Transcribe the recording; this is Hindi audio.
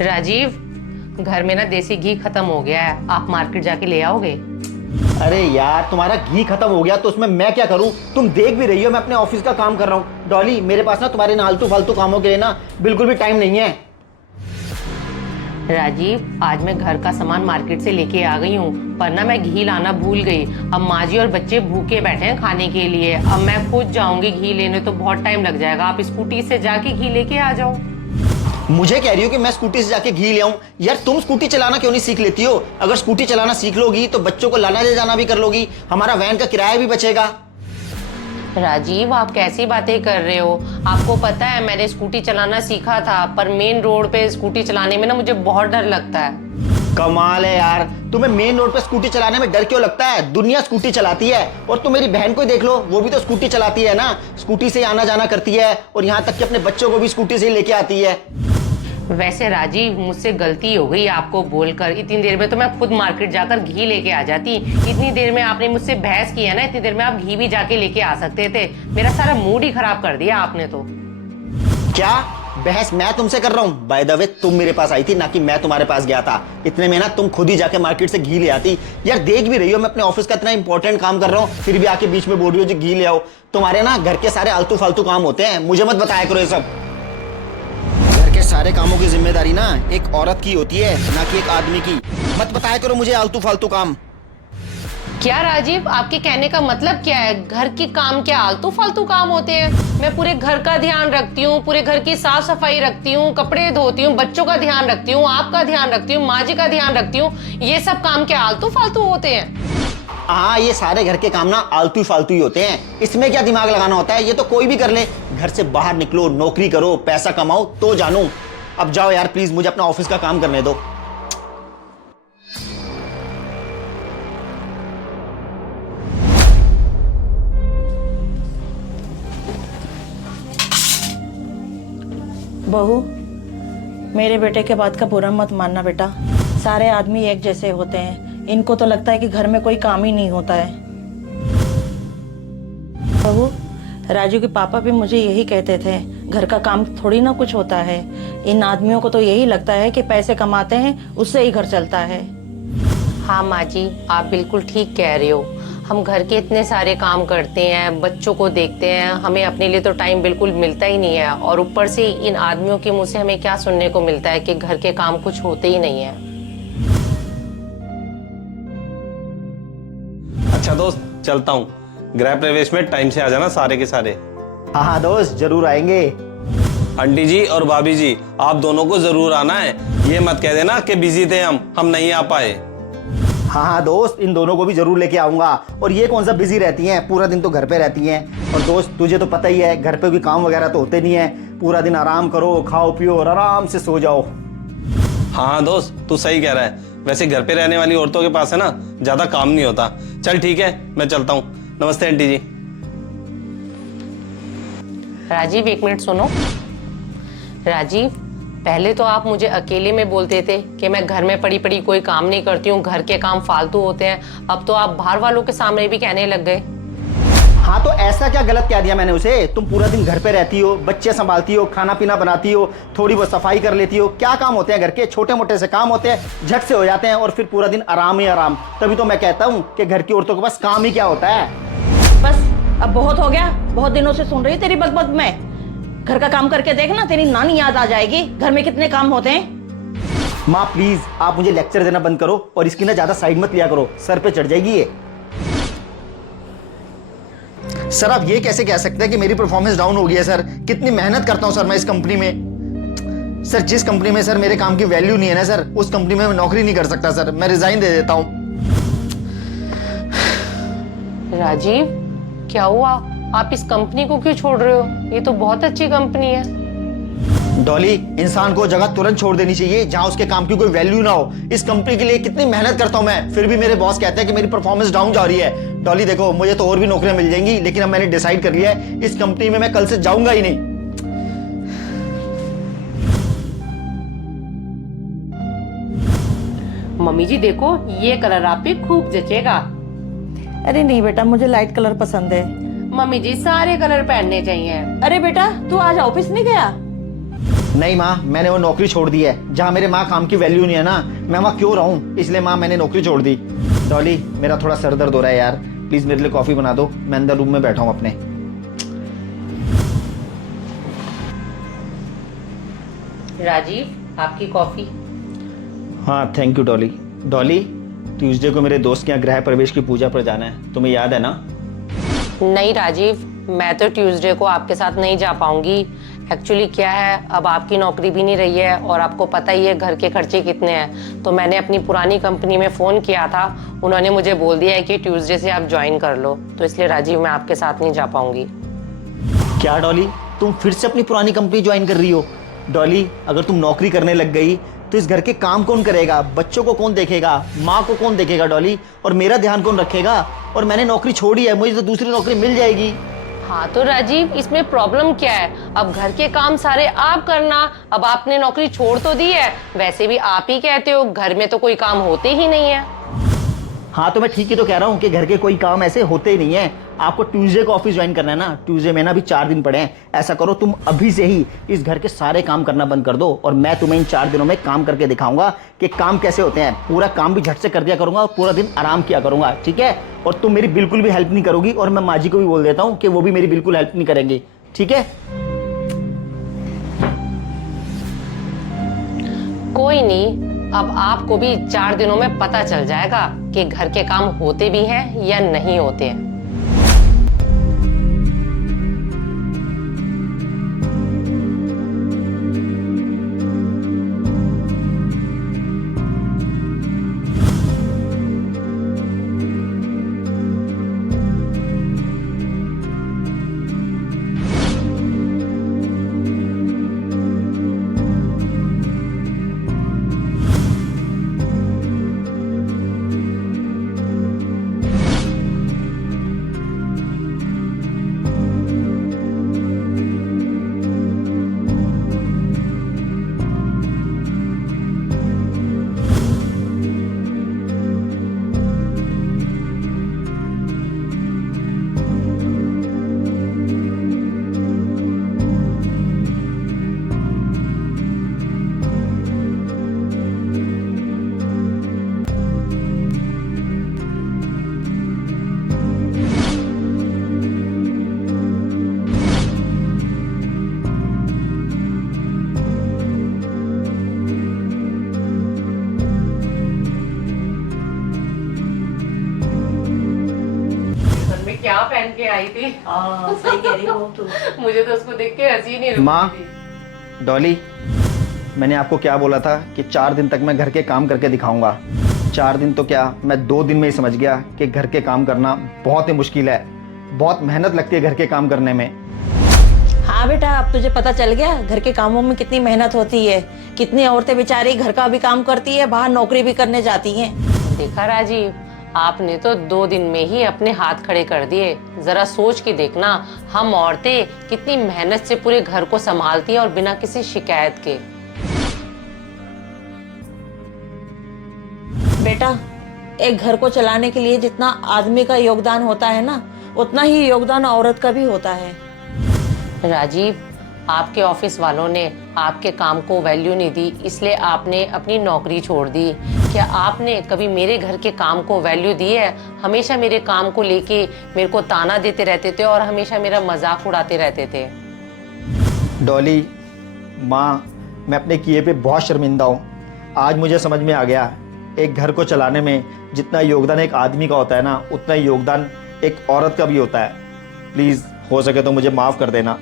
राजीव, घर में ना देसी घी खत्म हो गया है, आप मार्केट जाके ले आओगे? अरे यार, तुम्हारा घी खत्म हो गया तो उसमें मैं क्या करूं? तुम देख भी रही हो मैं अपने ऑफिस का काम कर रहा हूं। डॉली, मेरे पास ना तुम्हारे आलतू फालतू कामों के लिए ना बिल्कुल भी टाइम नहीं है। राजीव, आज मैं घर का सामान मार्केट से लेके आ गई हूँ, पर ना मैं घी लाना भूल गई। अब माँ जी और बच्चे भूखे बैठे हैं खाने के लिए। अब मैं खुद जाऊंगी घी लेने तो बहुत टाइम लग जाएगा। आप स्कूटी से जाके घी लेके आ जाओ। मुझे कह रही हो कि मैं स्कूटी से जाके घी ले आऊं? यार, तुम स्कूटी चलाना क्यों नहीं सीख लेती हो? अगर स्कूटी चलाना सीख लोगी तो बच्चों को लाना ले जाना भी कर लोगी, हमारा वैन का किराया भी बचेगा। राजीव, आप कैसी बातें कर रहे हो? आपको पता है मैंने स्कूटी चलाना सीखा था, पर मेन रोड पे स्कूटी चलाने में ना मुझे बहुत डर लगता है। कमाल है यार, तुम्हें मेन रोड पे स्कूटी चलाने में डर क्यों लगता है? दुनिया स्कूटी चलाती है। और तुम मेरी बहन को ही देख लो, वो भी तो स्कूटी चलाती है ना। स्कूटी से आना जाना करती है और यहाँ तक कि अपने बच्चों को भी स्कूटी से ही लेके आती है। वैसे राजीव, मुझसे गलती हो गई आपको बोलकर। इतनी देर में तो मैं खुद मार्केट जाकर घी लेके आ जाती। इतनी देर में आपने मुझसे बहस किया ना, इतनी देर में आप घी भी जाके लेके आ सकते थे। मेरा सारा मूड ही खराब कर दिया आपने तो। क्या बहस मैं तुमसे कर रहा हूँ? बाय द वे, तुम मेरे पास आई थी ना कि मैं तुम्हारे पास गया था। इतने में ना तुम खुद ही जाके मार्केट से घी ले आती। यार, देख भी रही हो मैं अपने ऑफिस का इतना इंपॉर्टेंट काम कर रहा हूँ, फिर भी आके बीच में बोल रही हो जी घी ले आओ। तुम्हारे ना घर के सारे आलतू फालतू काम होते हैं, मुझे मत बताया करो ये सब। घर के सारे कामों की जिम्मेदारी ना एक औरत की होती है, ना कि एक आदमी की। मत बताया करो मुझे आलतू फालतू काम। क्या राजीव, आपके कहने का मतलब क्या है? घर के काम क्या आलतू फालतू काम होते हैं? मैं पूरे घर का ध्यान रखती हूँ, पूरे घर की साफ सफाई रखती हूँ, कपड़े धोती हूँ, बच्चों का ध्यान रखती हूँ, आपका ध्यान रखती हूँ, माँ जी का ध्यान रखती हूँ। ये सब काम क्या आलतू फालतू होते हैं? हाँ, ये सारे घर के काम ना आलतू फालतू ही होते हैं। इसमें क्या दिमाग लगाना होता है? ये तो कोई भी कर ले। घर से बाहर निकलो, नौकरी करो, पैसा कमाओ तो जानू। अब जाओ यार प्लीज, मुझे अपना ऑफिस का काम करने दो। बहू, मेरे बेटे के बात का बुरा मत मानना बेटा। सारे आदमी एक जैसे होते हैं। इनको तो लगता है कि घर में कोई काम ही नहीं होता है। बहू, राजू के पापा भी मुझे यही कहते थे, घर का काम थोड़ी ना कुछ होता है। इन आदमियों को तो यही लगता है कि पैसे कमाते हैं, उससे ही घर चलता है। हाँ माँ जी, आप बिल्कुल ठीक कह रहे हो। हम घर के इतने सारे काम करते हैं, बच्चों को देखते हैं, हमें अपने लिए तो टाइम बिल्कुल मिलता ही नहीं है। और ऊपर से इन आदमियों के मुंह से हमें क्या सुनने को मिलता है कि घर के काम कुछ होते ही नहीं है। अच्छा दोस्त, चलता हूँ। गृह प्रवेश में टाइम से आ जाना सारे के सारे। हाँ हाँ दोस्त, जरूर आएंगे। आंटी जी और भाभी जी, आप दोनों को जरूर आना है। ये मत कह देना कि बिजी थे हम नहीं आ पाए। हाँ हाँ दोस्त, इन दोनों को भी जरूर लेके आऊंगा। और ये कौन सा बिजी रहती हैं, पूरा दिन तो घर पे रहती हैं। और दोस्त, तुझे तो पता ही है घर पे कोई काम वगैरह तो होते नहीं है। पूरा दिन आराम करो, खाओ पियो और आराम से सो जाओ। हाँ दोस्त, तू सही कह रहा है। वैसे घर पे रहने वाली औरतों के पास है ना ज्यादा काम नहीं होता। चल ठीक है, मैं चलता हूँ। नमस्ते आंटी जी। राजीव, एक मिनट सुनो। राजीव, पहले तो आप मुझे अकेले में बोलते थे कि मैं घर में पड़ी पड़ी कोई काम नहीं करती हूँ, घर के काम फालतू होते हैं। अब तो आप बाहर वालों के सामने भी कहने लग गए। हाँ, तो ऐसा क्या गलत कह दिया मैंने उसे? तुम पूरा दिन घर पे रहती हो, बच्चे संभालती हो, खाना पीना बनाती हो, थोड़ी बहुत सफाई कर लेती हो। क्या काम होते हैं घर के? छोटे मोटे से काम होते हैं, झट से हो जाते हैं और फिर पूरा दिन आराम ही आराम। तभी तो मैं कहता हूँ कि घर की औरतों के पास काम ही क्या होता है। बस, अब बहुत हो गया। बहुत दिनों से सुन रही तेरी बकबक में। घर का काम करके देखना, तेरी नानी याद आ जाएगी। घर में कितने काम होते हैं। माँ प्लीज, आप मुझे लेक्चर देना बंद करो और इसकी ना ज्यादा साइड मत लिया करो, सर पे चढ़ जाएगी ये। सर, आप ये कैसे कह सकते हैं कि मेरी परफॉर्मेंस डाउन हो गई है? सर, कितनी मेहनत करता हूं सर मैं इस कंपनी में। सर, जिस कंपनी में सर मेरे काम की वैल्यू नहीं है ना सर, उस कंपनी में मैं नौकरी नहीं कर सकता सर। मैं रिजाइन दे देता हूं। राजीव, क्या हुआ? आप इस कंपनी को क्यों छोड़ रहे हो? ये तो बहुत अच्छी कंपनी है। डॉली, इंसान को जगह तुरंत छोड़ देनी चाहिए जहां उसके काम की कोई वैल्यू ना हो। इस कंपनी के लिए कितनी मेहनत करता हूं मैं, फिर भी मेरे बॉस कहते हैं कि मेरी परफॉर्मेंस डाउन जा रही है। डॉली देखो, मुझे तो और भी नौकरियां मिल जाएंगी, लेकिन अब मैंने डिसाइड कर लिया है इस कंपनी में मैं कल से जाऊंगा ही नहीं। मम्मी जी देखो, ये कलर आप पे खूब जचेगा। अरे नहीं बेटा, मुझे लाइट कलर पसंद है। मम्मी जी, सारे कलर पहनने चाहिए। अरे बेटा, तू आज ऑफिस नहीं गया? नहीं माँ, मैंने वो नौकरी छोड़ दी है। जहाँ मेरे माँ काम की वैल्यू नहीं है ना, मैं वहाँ क्यों रहूँ, इसलिए माँ मैंने नौकरी छोड़ दी। डॉली, मेरा थोड़ा सर दर्द हो रहा है यार, प्लीज मेरे लिए कॉफी बना दो, मैं अंदर रूम में बैठा हूँ अपने। राजीव, आपकी कॉफी। हाँ thank you Dolly. Dolly, Tuesday को मेरे दोस्त के यहाँ गृह प्रवेश की पूजा पर जाना है, तुम्हें याद है ना? नहीं राजीव, मैं तो ट्यूसडे को आपके साथ नहीं जा पाऊंगी। एक्चुअली क्या है, अब आपकी नौकरी भी नहीं रही है और आपको पता ही है घर के खर्चे कितने हैं। तो मैंने अपनी पुरानी कंपनी में फ़ोन किया था, उन्होंने मुझे बोल दिया है कि ट्यूसडे से आप ज्वाइन कर लो। तो इसलिए राजीव, मैं आपके साथ नहीं जा पाऊंगी। क्या डॉली, तुम फिर से अपनी पुरानी कंपनी ज्वाइन कर रही हो? डॉली, अगर तुम नौकरी करने लग गई तो इस घर के काम कौन करेगा, बच्चों को कौन देखेगा, माँ को कौन देखेगा डॉली, और मेरा ध्यान कौन रखेगा? और मैंने नौकरी छोड़ी है, मुझे तो दूसरी नौकरी मिल जाएगी। हाँ तो राजीव, इसमें प्रॉब्लम क्या है? अब घर के काम सारे आप करना। अब आपने नौकरी छोड़ तो दी है, वैसे भी आप ही कहते हो घर में तो कोई काम होते ही नहीं है। हाँ तो मैं ठीक ही तो कह रहा हूँ कि घर के कोई काम ऐसे होते ही नहीं है। आपको ट्यूसडे को ऑफिस ज्वाइन करना है ना, ट्यूसडे में ना भी 4 दिन पड़े हैं। ऐसा करो, तुम अभी से ही इस घर के सारे काम करना बंद कर दो और मैं तुम्हें इन 4 दिनों में काम करके दिखाऊंगा कि काम कैसे होते हैं। पूरा काम भी झट से कर दिया करूंगा और पूरा दिन आराम किया करूंगा, ठीक है? और तुम मेरी बिल्कुल भी हेल्प नहीं करोगी और मैं माँ जी को भी बोल देता हूँ कि वो भी मेरी बिल्कुल हेल्प नहीं करेंगे, ठीक है? कोई नहीं, अब आपको भी 4 दिनों में पता चल जाएगा कि घर के काम होते भी हैं या नहीं होते हैं। क्या पहन के आई थी? सही कह रही हो तू। मुझे तो उसको देख के हंसी नहीं रुकती माँ, थी। डॉली, मैंने आपको क्या बोला था कि 4 दिन तक मैं घर के काम करके दिखाऊंगा। 4 दिन तो क्या, मैं 2 दिन में ही समझ गया कि घर के काम करना बहुत ही मुश्किल है। बहुत मेहनत लगती है घर के काम करने में। हाँ बेटा, अब तुझे पता चल गया घर के कामों में कितनी मेहनत होती है। कितनी औरतें बेचारी घर का भी काम करती है, बाहर नौकरी भी करने जाती हैं। देखा राजीव, आपने तो 2 दिन में ही अपने हाथ खड़े कर दिए। जरा सोच के देखना, हम औरतें कितनी मेहनत से पूरे घर को संभालती हैं और बिना किसी शिकायत के। बेटा, एक घर को चलाने के लिए जितना आदमी का योगदान होता है ना, उतना ही योगदान औरत का भी होता है। राजीव, आपके ऑफिस वालों ने आपके काम को वैल्यू नहीं दी, इसलिए आपने अपनी नौकरी छोड़ दी। क्या आपने कभी मेरे घर के काम को वैल्यू दी है? हमेशा मेरे काम को लेके मेरे को ताना देते रहते थे और हमेशा मेरा मजाक उड़ाते रहते थे। डॉली, माँ, मैं अपने किए पे बहुत शर्मिंदा हूँ। आज मुझे समझ में आ गया, एक घर को चलाने में जितना योगदान एक आदमी का होता है ना, उतना ही योगदान एक औरत का भी होता है। प्लीज़, हो सके तो मुझे माफ़ कर देना।